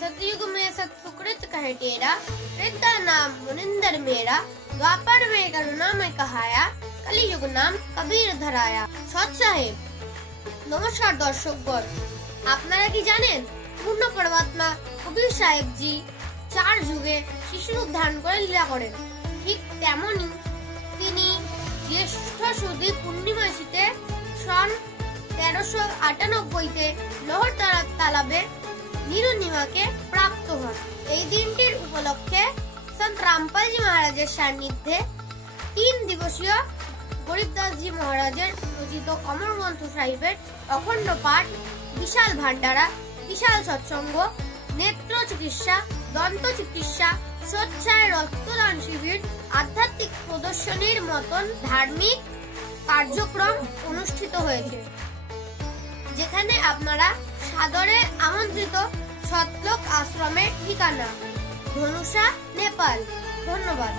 सतयुग में सत सुकृत कहे टेरा, त्रेता नाम मुनिंदर मेरा, द्वापर में करुणा में कहाया, कलियुग नाम कबीर धराया। সৎ সাহেব নমস্কার দর্শকগণ, আপনারা কি জানেন পূর্ণ পরমাত্মা কবির সাহেব জি 4 যুগে শিশু রূপ ধারণ করে লীলা করেন। ঠিক তেমনি তিনি জ্যেষ্ঠ সুদী পূর্ণিমা তিথিতে সন 1398 লোহর তালাবে নিরুনিমাকে প্রাপ্ত হন। এই দিনটির উপলক্ষে সন্ত রামপালজি মহারাজের সান্নিধ্যে 3 দিবসীয় গরিবদাসজি মহারাজের রচিত অমর গ্রন্থ সাহিবের অখণ্ড পাঠ, বিশাল ভান্ডারা, বিশাল সৎসঙ্গ, নেত্র চিকিৎসা, দন্ত চিকিৎসা, স্বচ্ছায় রক্তদান শিবির, আধ্যাত্মিক প্রদর্শনীর মতন ধার্মিক কার্যক্রম অনুষ্ঠিত হয়েছে, যেখানে আপনারা সাদরে আমন্ত্রিত। সতলোক আশ্রমের ঠিকানা ধনুষা, নেপাল। ধন্যবাদ।